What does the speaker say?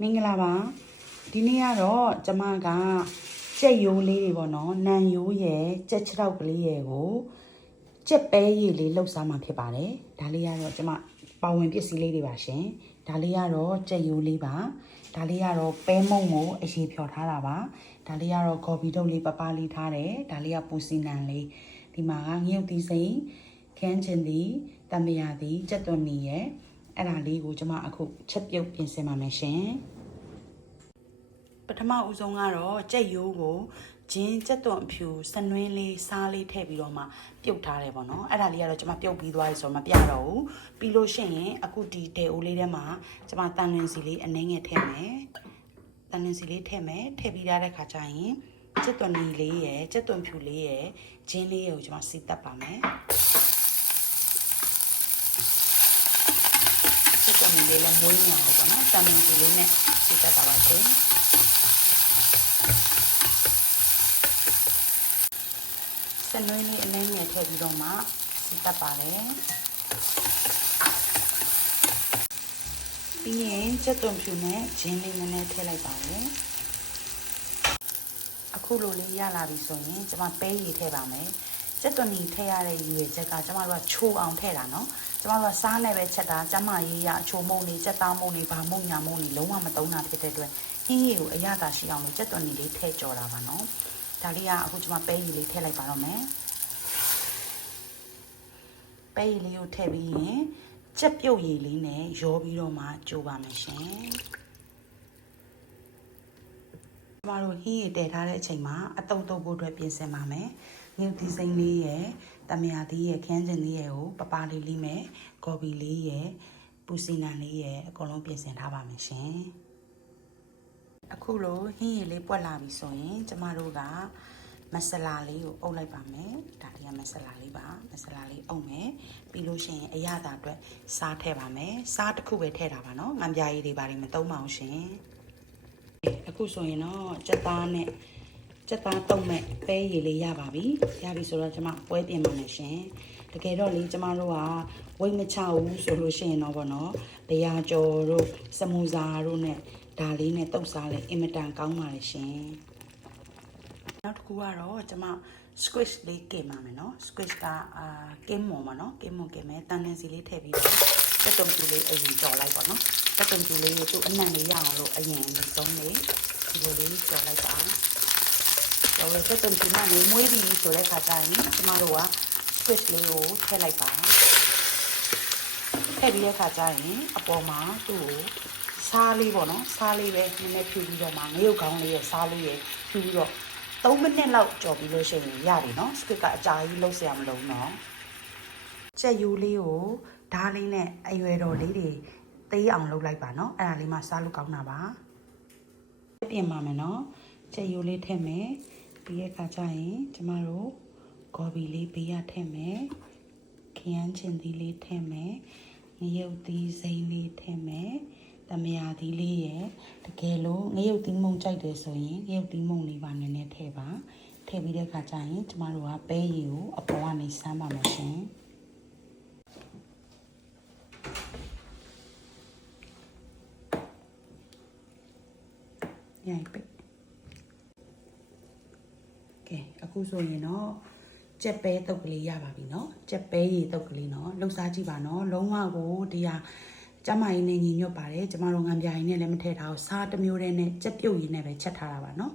မင်္ဂလာပါဒီနေ့ကတော့ကျမကကြက်ရိုးလေးတွေပေါ့နော်နံရိုးရယ်ကြက်ခြေထောက်ကလေးရယ်ကိုကြက်ပဲရည်လေးလှုပ်စားမှာဖြစ်ပါတယ်ဒါလေးကတော့ကျမပါဝင်ပစ္စည်းလေးတွေပါရှင်ဒါလေးကတော့ကြက်ရိုးလေးပါဒါလေးကတော့ပဲမုံကိုအရေးဖြော်ထားတာပါဒါလေးကတော့ဂေါ်ဘီတုပ်လေးပပလေးထားတယ်ဒါလေးကပူစီနံလေးဒီမှာကငရုတ်သီးစိမ်းခန်းချင်သီးတမယာသီးကြက်သွန်နီရယ်အဲ့ဒါလေးကိုကျမအခုချက်ပြုတ်ပြင်ဆင်ပါမယ်ရှင်ပထမဦးဆုံးကတော့ကြက်ရိုးကိုဂျင်းကြက်သွန်အဖြူစနွင်းလေးစားလေးထည့်ပြီးတော့မှပြုတ်ထားတယ်ပေါ့နော်အဲ့ဒါလေးကတော့ကျွန်မပြုတ်ပြီးသွားပြီဆိုတော့မပြတော့ဘူးပြီးလို့ရှိရင်အခုဒီတဲအိုးလေးထဲမှာကျွန်မတန်လင်းစီလေးအနှင်းငယ်ထည့်မယ်တန်လင်းစီလေးထည့်မယ်ထည့်ပြီးရတဲ့ခါကျရင်ကြက်သွန်နီလေးရယ်ကြက်သွန်ဖြူလေးရယ်ဂျင်းလေးရယ်ကိုကျွန်မစီတက်ပါမယ်ကြက်သွန်နီလေးလည်းမွေးနေအောင်လို့ပေါ့နော်တန်လင်းစီလေးနဲ့စီတက်ပါပါရှင်စနွေးလေးအနှဲငယ်ထည့်ပြီးတော့မှစီတက်ပါတယ်ပြီးရင်ကြက်သွန်ဖြူနဲ့ဂျင်းလေးနည်းနည်းထည့်လိုက်ပါတယ်အခုလိုလေးရလာပြီဆိုရင်ကျွန်မပဲရည်ထည့်ပါမယ်ကြက်သွန်နီထည့်ရတဲ့ရည်ရွယ်ချက်ကကျွန်မတို့ကချိုးအောင်ထည့်တာနော်ကျွန်မတို့ကစားနဲ့ပဲချက်တာကျမရေးရအချိုမုံလေးကြက်သားမုံလေးဗာမုံညာမုံလေးလုံးဝမသုံးတာဖြစ်တဲ့အတွက်ဟင်းရည်ကိုအရသာရှိအောင်လို့ကြက်သွန်နီလေးထည့်ကြော်တာပါနော်ဒါလေးကအခုကျွန်မပဲရည်လေးထည့်လိုက်ပါတော့မယ်ပဲရည်လေးကိုထည့်ပြီးရင်ကြက်ပြုတ်ရည်လေးနဲ့ရောပြီးတော့မှကြိုးပါမယ်ရှင်ကျမတို့ဟင်းရည်တည်ထားတဲ့အချိန်မှာအတုံတုပ်ဖို့အတွက်ပြင်ဆင်ပါမယ်ငရုတ်သီးစိမ်းလေးရယ်တမယာသီးရယ်ခန်းကျင်သီးရယ်ကိုပပလေးလိမယ်ဂေါ်ဘီလေးရယ်ပူစီနံလေးရယ်အကုန်လုံးပြင်ဆင်ထားပါမယ်ရှင်အခုလိုဟင်းရည်လေးပွက်လာပြီဆိုရင်ကျမတို့ကမဆလာလေးကိုအုပ်လိုက်ပါမယ်ဒါလေးကမဆလာလေးပါမဆလာလေးအုပ်မယ်ပြီးလို့ရှိရင်အရသာအတွက်စားထည့်ပါမယ်စားတစ်ခုပဲထည့်တာပါနော်ငံပြားရည်တွေပါမသုံးပါဘူးရှင်အခုဆိုရင်တော့ကြက်သားနဲ့ကြက်သားတုံးမဲ့ပဲရည်လေးရပါပြီရပြီဆိုတော့ကျွန်မပွဲပြင်ပါမယ်ရှင်တကယ်တော့လေကျမတို့ကဝိတ်မချဘူးဆိုလို့ရှိရင်တော့ဗောနော်ဘရာကျော်တို့စမူစာတို့နဲ့ဒါလေးနဲ့တုပ်စားလဲအင်မတန်ကောင်းပါလေရှင်နောက်တစ်ခုကတော့ကျွန်မ squish လေးကင်ပါမယ်နော် squish ကကင်းမွန်ပါနော်ကင်းမွန်ကင်မယ်တန်လင်းစီလေးထည့်ပြီးတော့တက်တုံကျူလေးအရင်ကြော်လိုက်ပါနော်တက်တုံကျူလေးကိုသူ့အနံ့လေးရအောင်လို့အရင်ဆုံးလေးဒီလိုလေးကြော်လိုက်ပါတော့တက်တုံကျူနဲ့မွေးပြီးဆိုတဲ့ခါကျရင်ကျမတို့က squish လေးကိုထည့်လိုက်ပါထည့်ပြီးတဲ့ခါကျရင်အပေါ်မှာသူ့ကိုစားလေးပေါ့နော်စားလေးပဲနည်းနည်းဖြူပြီးတော့မှငရုတ်ကောင်းလေးရဲ့စားလေးရဲ့ဖြူပြီးတော့3မိနစ်လောက်ကြော်ပြီးလို့ရှိရင်ရပြီနော်စကစ်ကအကြာကြီးလှုပ်เสียမလို့နော်ကြက်ယူလေးကိုဓားလေးနဲ့အရွယ်တော်လေးတွေသေးအောင်လုပ်လိုက်ပါနော်အဲ့ဒါလေးမှစားလို့ကောင်းတာပါပြင်ပါမယ်နော်ကြက်ယူလေးထည့်မယ်ပြီးရဲ့ခါကျရင်ကျမတို့ဂေါ်ဘီလေးဘေးရထည့်မယ်ခရမ်းချင်သီးလေးထည့်မယ်ငရုတ်သီးစိမ်းလေးထည့်မယ်တမယာသီးလေးရယ်တကယ်လို့ငရုတ်သီးမုံကြိုက်တယ်ဆိုရင်ငရုတ်သီးမုံလေးပါနည်းနည်းထည့်ပါထည့်ပြီးတဲ့အခါကျရင်ကျမတို့ကပဲရည်ကိုအပေါ်ကနေစမ်းပါမယ်ရှင်ရိုက်ပိတ်ကဲအခုဆိုရင်တော့ကြက်ပဲတုပ်ကလေးရပါပြီเนาะကြက်ပဲရည်တုပ်ကလေးเนาะလှုပ်ရှားကြည့်ပါเนาะလုံးဝကိုဒီဟာကျမကြီးနဲ့ညီညွတ်ပါတယ်ကျမတို့ငံပြားကြီးနဲ့လည်းမထည့်ထားဘူးစားတစ်မျိုးတည်းနဲ့ကြက်ပြုတ်ရည်နဲ့ပဲချက်ထားတာပါเนาะ